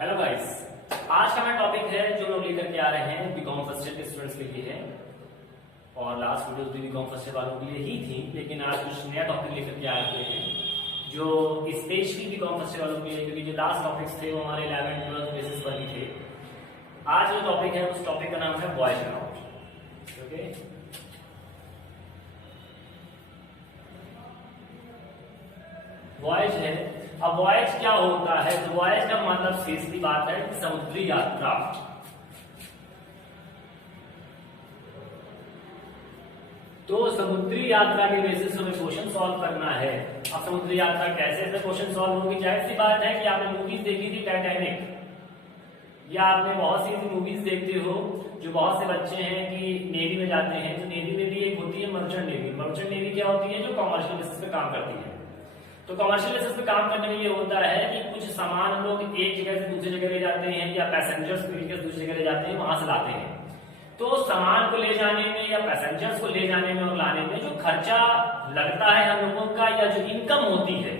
Hello guys, आज का हमारा टॉपिक है जो लोग लेकर के आ रहे हैं बीकॉम फर्स्ट ईयर के स्टूडेंट्स के लिए है। और लास्ट वीडियो भी बीकॉम फर्स्ट ईयर वालों के लिए ही थी, लेकिन आज कुछ नया टॉपिक लेकर के आ रहे हैं जो स्पेशली बीकॉम फर्स्ट ईयर वालों के लिए, क्योंकि जो लास्ट टॉपिक्स थे वो हमारे 11th 12th बेसिस पर ही थे। आज जो टॉपिक है उस टॉपिक का नाम है बॉयज अकाउंट। ओके, वॉयज है। अब वॉयज क्या होता है? तो वॉयज का मतलब सीधी बात है कि समुद्री यात्रा। तो समुद्री यात्रा के बेसिस हमें क्वेश्चन सॉल्व करना है। अब समुद्री यात्रा कैसे क्वेश्चन सॉल्व होगी? जाहिर सी बात है कि आपने मूवीज देखी थी टाइटैनिक, या आपने बहुत सी मूवीज देखते हो जो बहुत से बच्चे हैं कि नेवी में जाते हैं। तो नेवी में भी एक होती है मर्चेंट नेवी। मर्चेंट नेवी क्या होती है? जो कमर्शियल बेसिस पे काम करती है। तो कमर्शियल बेसिस पे काम करने में ये होता है कि कुछ सामान हम लोग एक जगह से दूसरी जगह ले जाते हैं, या पैसेंजर्स को एक जगह से दूसरी जगह ले जाते हैं, वहां से लाते हैं। तो सामान को ले जाने में या पैसेंजर्स को ले जाने में और लाने में जो खर्चा लगता है हम लोगों का, या जो इनकम होती है,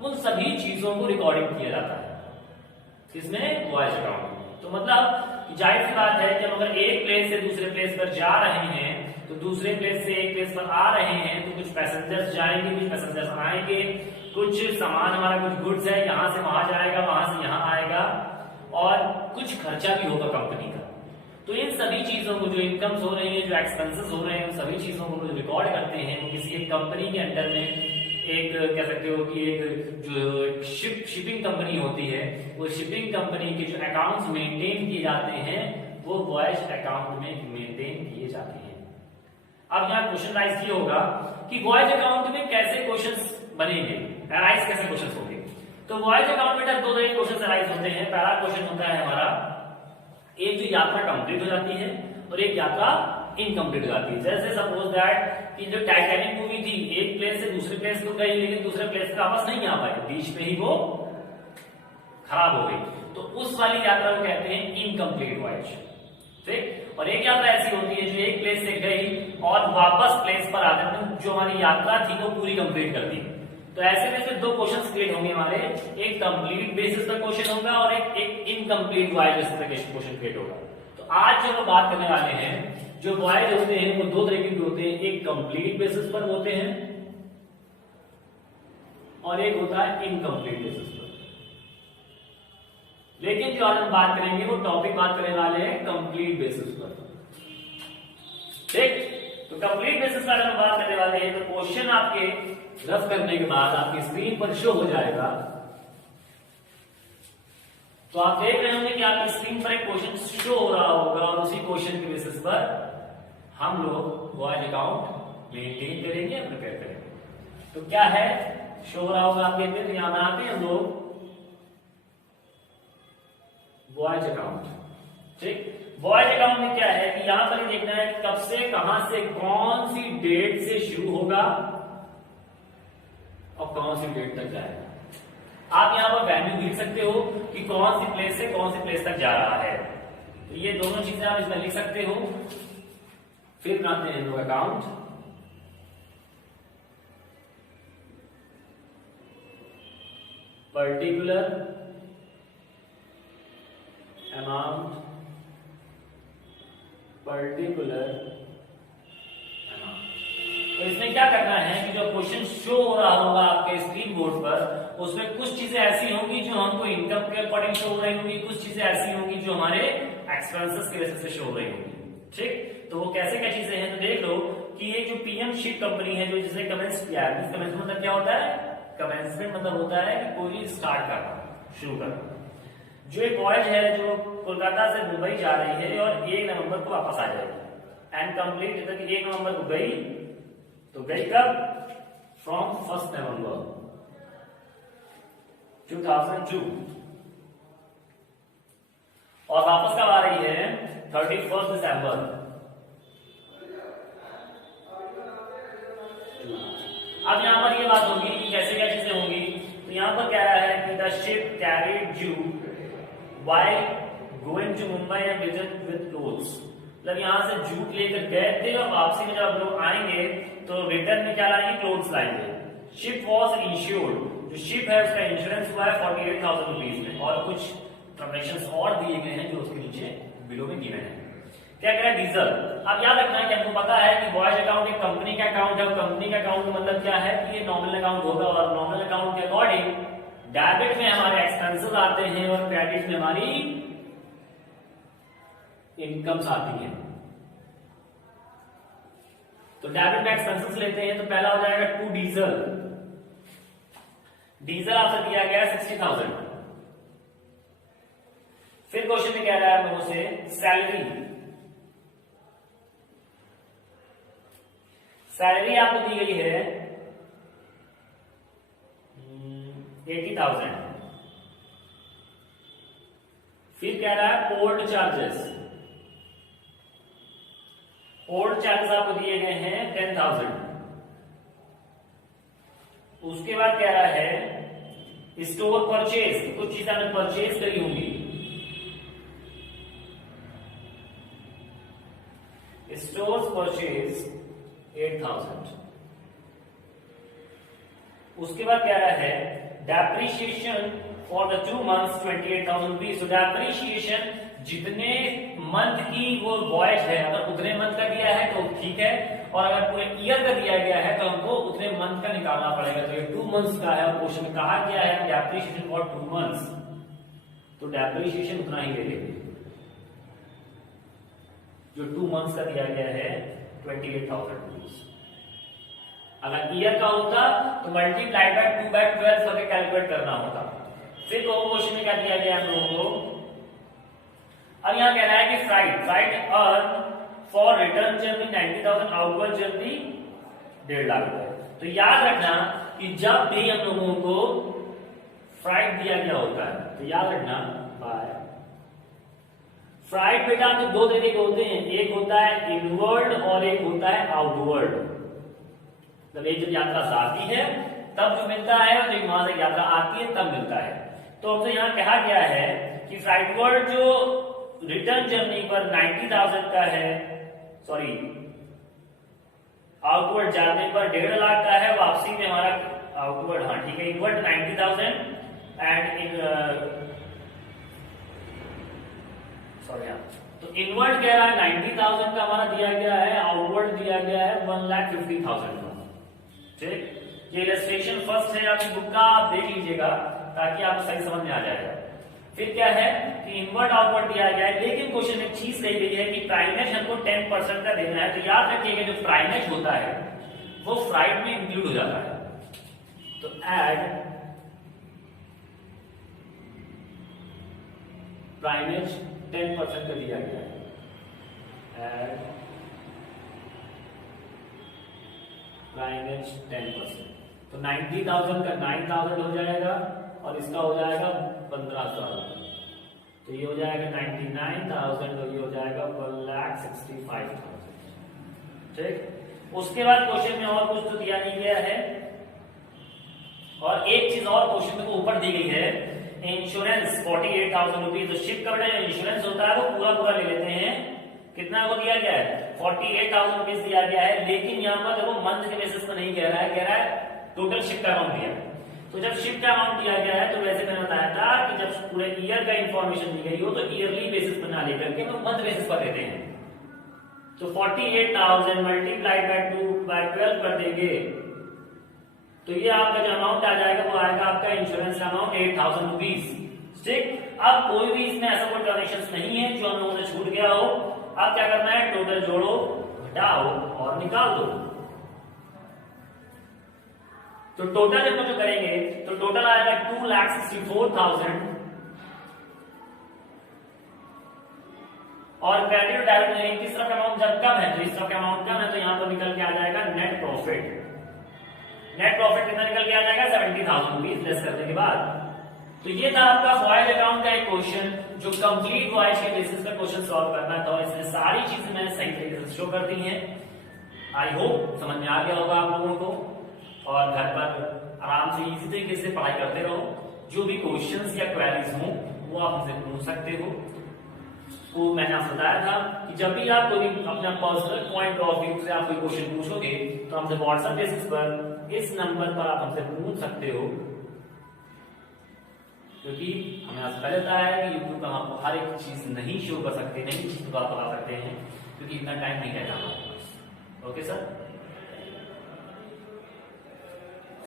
उन सभी चीजों को रिकॉर्डिंग किया जाता है इसमें वॉयज अकाउंट। तो मतलब जाहिर सी बात है कि हम अगर एक प्लेस से दूसरे प्लेस पर जा रहे हैं, तो दूसरे प्लेस से एक प्लेस पर आ रहे हैं, तो कुछ पैसेंजर्स जाएंगे, कुछ पैसेंजर्स आएंगे, कुछ सामान हमारा कुछ गुड्स है यहाँ से वहां जाएगा, वहां से यहाँ आएगा, और कुछ खर्चा भी होगा कंपनी का। तो इन सभी चीजों को, जो इनकम्स हो रही है, जो एक्सपेंसेस हो रहे हैं, उन सभी चीजों को जो रिकॉर्ड करते हैं वो किसी एक कंपनी के अंडर में, एक कह सकते हो कि एक जो शिपिंग कंपनी होती है, वो शिपिंग कंपनी के जो अकाउंट्स मेंटेन किए जाते हैं वो वॉयज अकाउंट में मेंटेन किए जाते हैं। अब यहाँ क्वेश्चन राइज ये होगा कि वॉयज अकाउंट में कैसे क्वेश्चंस बनेंगे, अराइज कैसे क्वेश्चंस होंगे। तो वॉयज अकाउंट में दो तरह के क्वेश्चंस अराइज होते हैं। पहला क्वेश्चन होता है हमारा, एक जो यात्रा कंप्लीट हो जाती है और एक यात्रा इनकम्प्लीट हो जाती है। जैसे सपोज दैट कि जो टाइटैनिक मूवी थी, एक प्लेस से दूसरे प्लेस को गई, लेकिन दूसरे प्लेस पे वापस नहीं आ पाई, बीच में ही वो खराब हो गई। तो उस वाली यात्रा को कहते हैं इनकम्प्लीट वॉयज। ठीक। और एक यात्रा ऐसी होती है जो एक प्लेस से गई और वापस प्लेस पर आते हैं, जो हमारी यात्रा थी वो पूरी कंप्लीट कर दी। तो ऐसे में फिर दो क्वेश्चंस क्रिएट होंगे हमारे, एक कंप्लीट बेसिस पर क्वेश्चन होगा और एक इनकम्प्लीट वॉयज बेसिस पर क्वेश्चन क्रिएट होगा। तो आज जब हम बात करने वाले हैं, जो वॉयज होते हैं वो दो तरीके के होते हैं, एक कंप्लीट बेसिस पर होते हैं और एक होता है इनकम्प्लीट बेसिस पर। लेकिन जो आज हम बात करेंगे वो टॉपिक बात करने वाले हैं कंप्लीट बेसिस पर। ठीक। तो कंप्लीट बेसिस पर हम बात करने वाले हैं, तो क्वेश्चन आपके रफ करने के बाद आपकी स्क्रीन पर शो हो जाएगा। तो आप देख रहे होंगे कि आपकी स्क्रीन पर एक क्वेश्चन शो हो रहा होगा, और उसी क्वेश्चन के बेसिस पर हम लोग वॉयज अकाउंट मेंटेन करेंगे, प्रिपेयर करेंगे। तो क्या है, शो हो रहा होगा आपके में, तो यहां बनाते हैं हम लोग वॉयज अकाउंट। ठीक। वॉयज अकाउंट में क्या है कि यहां पर ये देखना है कि कब से, कहां से, कौन सी डेट से शुरू होगा और कौन सी डेट तक जाएगा। आप यहां पर वैल्यू लिख सकते हो कि कौन सी प्लेस से कौन सी प्लेस तक जा रहा है। तो ये दोनों चीजें आप इसमें लिख सकते हो। फिर बनाते हैं लोग account, particular amount, particular amount. तो इसमें क्या करना है कि जो क्वेश्चन शो हो रहा होगा आपके स्क्रीन बोर्ड पर, उसमें कुछ चीजें ऐसी होंगी जो हमको इनकम के अकॉर्डिंग शो हो रही होंगी, कुछ चीजें ऐसी होंगी जो हमारे एक्सपेंसेस की वजह से शो हो रही होंगी। ठीक। तो वो कैसे क्या चीजें हैं, तो देख लो कि ये जो पीएम शिप कंपनी है, जो जिसने कमेंस किया है, कमेंस मतलब क्या होता है? कमेंसमेंट मतलब होता है कि कोई स्टार्ट करना, शुरू करना। जो एक वॉयज है जो कोलकाता से मुंबई जा रही है और 1 नवंबर को वापस आ जाएगी एंड कंप्लीट, जैसे कि 1 नवंबर को गई, तो गई कब? फ्रॉम 1 नवंबर 2002, और वापस कब आ रही है? 31 दिसंबर। अब यहां पर ये बात होगी कि कैसे क्या चीजें होंगी। तो यहां पर कह रहा है कि the ship carried you while going to Mumbai and visit with clothes। मतलब यहाँ से जूट लेकर गए थे और वापसी में जब लोग आएंगे तो रिटर्न में क्या लाएंगे? क्लोथ्स लाएंगे। शिप वॉज इंश्योर्ड, जो शिप है उसका इंश्योरेंस हुआ है 48,000 रुपीज में, और कुछ ट्रांजैक्शंस और दिए गए हैं जो उसके नीचे बिलो में गिवन है। क्या कह रहा है डीजल। अब याद रखना है कि हमको पता है कि वॉयज अकाउंट एक कंपनी का अकाउंट है। कंपनी का अकाउंट का मतलब क्या है कि ये नॉमिनल अकाउंट होगा और नॉमिनल अकाउंट के अकॉर्डिंग डेबिट में हमारे एक्सपेंसेस आते हैं और क्रेडिट में हमारी इनकम्स आती है। तो डेबिट में एक्सपेंसेस लेते हैं तो पहला हो जाएगा टू डीजल। डीजल आपसे दिया गया है 60,000। फिर क्वेश्चन में कह रहा है हम लोगों से सैलरी। सैलरी आपको दी गई है 80,000। फिर कह रहा है पोर्ट चार्जेस। पोर्ट चार्जेस आपको दिए गए हैं 10,000। उसके बाद कह रहा है स्टोर परचेज, कुछ चीजें हमने परचेज करी होंगी। Store purchase 8,000। उसके बाद कह रहा है depreciation for the 2 months 28,000 rupees. तो डेप्रिसिएशन जितने मंथ की वो वॉयज है, अगर उतने मंथ का दिया है तो ठीक है, और अगर पूरे ईयर का दिया गया है तो हमको उतने मंथ का निकालना पड़ेगा। तो ये 2 months का है और क्वेश्चन में कहा गया है डेप्रिसिएशन फॉर 2 months, तो डेप्रिसिएशन उतना ही ले लेंगे जो 2 months का दिया गया है 28,000 रुपीज। अगर ईयर का होता तो मल्टीप्लाई बाय 2/12 करके कैलकुलेट करना होता। फिर क्वेश्चन में क्या दिया गया हम लोगों को। अब यहां कह रहा है कि freight earn for return journey 90,000, outward journey 1.5 lakh रुपए। तो याद रखना कि जब भी हम लोगों को फ्राइट दिया गया होता है तो याद रखना बाय फ्राइट बेटा तो 2 तरीके के होते हैं, एक होता है इनवर्ड और एक होता है आउटवर्ड। जब एक जब यात्रा से आती है तब जो मिलता है और जब वहां से यात्रा आती है तब मिलता है। तो हमसे यहाँ कहा गया है कि फ्राइटवर्ड जो रिटर्न जर्नी पर 90,000 का है, सॉरी आउटवर्ड जाने पर 1.5 लाख का है, वापसी में हमारा आउटवर्ड, हाँ ठीक है, इनवर्ड 90,000 एंड इन सॉरी हाँ, तो इनवर्ड कह रहा है 90,000 का हमारा दिया गया है, आउटवर्ड दिया गया है 1,50,000 का। ठीक, ये इलस्ट्रेशन फर्स्ट है आपकी बुक का, आप देख लीजिएगा ताकि आपको सही समझ में आ जाएगा। फिर क्या है कि इनवर्ड आउटवर्ड दिया गया है, लेकिन क्वेश्चन एक चीज कही गई है कि प्राइमेज हमको 10% का देना है। तो याद रखिएगा जो प्राइमेज होता है वो फ्राइट में इंक्लूड हो जाता है। तो एड प्राइमेज 10% का दिया गया है, एड प्राइमेज 10%। तो 90,000 का 9,000 हो जाएगा और इसका हो जाएगा 15,000। तो ये हो जाएगा 99,000 और ये हो जाएगा 1,65,000। ठीक, उसके बाद क्वेश्चन में और कुछ तो दिया नहीं गया है। और एक चीज और क्वेश्चन में ऊपर दी गई है, इंश्योरेंस 48,000 रुपीज। तो शिप का जो इंश्योरेंस होता है वो पूरा ले लेते हैं। कितना को दिया गया है 48,000 रुपीज दिया गया है, लेकिन यहाँ पर देखो मंथ के बेसिस पर नहीं कह रहा है, कह रहा है टोटल शिप का अमाउंट दिया। तो जब शिप का अमाउंट दिया गया है तो वैसे मैंने बताया था कि जब पूरे ईयर का इंफॉर्मेशन दी गई हो तो ईयरली बेसिस पर ना लेकर के हम मंथ बेसिस पर देते हैं। तो 48,000 मल्टीप्लाइड बाय 2/12 कर देंगे तो ये आपका जो अमाउंट आ जाएगा वो आएगा आपका इंश्योरेंस का अमाउंट 8,000 रुपीज। ठीक, अब कोई भी इसमें ऐसा कोई ट्रांजेक्शन नहीं है जो हम लोगों से छूट गया हो। अब क्या करना है, टोटल जोड़ो, घटाओ और निकाल दो। तो टोटल जब हम जो करेंगे तो टोटल आएगा 2,64,000 और क्रेडिट और डेबिट में किस तरह का अमाउंट जब कम है तो इस तरह का अमाउंट कम है तो यहां पर निकल के आ जाएगा नेट प्रॉफिट। नेट प्रॉफिट कितना निकल के आ जाएगा 70,000 रुपीज लेस करने के बाद। तो ये था आपका वॉयज अकाउंट का एक क्वेश्चन जो कंप्लीट वॉयज के बेसिस पर क्वेश्चन सॉल्व करना था और इसमें सारी चीजें मैंने सही तरीके से शो कर दी हैं। आई होप समझ में आ गया होगा आप लोगों को, और घर पर आराम से इसी तरीके से पढ़ाई करते रहो। जो भी क्वेश्चंस या क्वेरीज हो वो आप हमसे पूछ सकते हो। तो मैंने आपको बताया था कि जब भी आप कोई अपना पर्सनल पॉइंट ऑफ व्यू से आप कोई क्वेश्चन पूछोगे तो हमसे व्हाट्सएप बेसिस पर इस नंबर पर आप हमसे पूछ सकते हो। क्योंकि हमें आज पहले बताया है कि यूट्यूब पर हम आपको हर एक चीज नहीं शो कर सकते, नहीं चीज को आप बता सकते हैं, क्योंकि इतना टाइम नहीं रहता हमारे पास। Okay sir.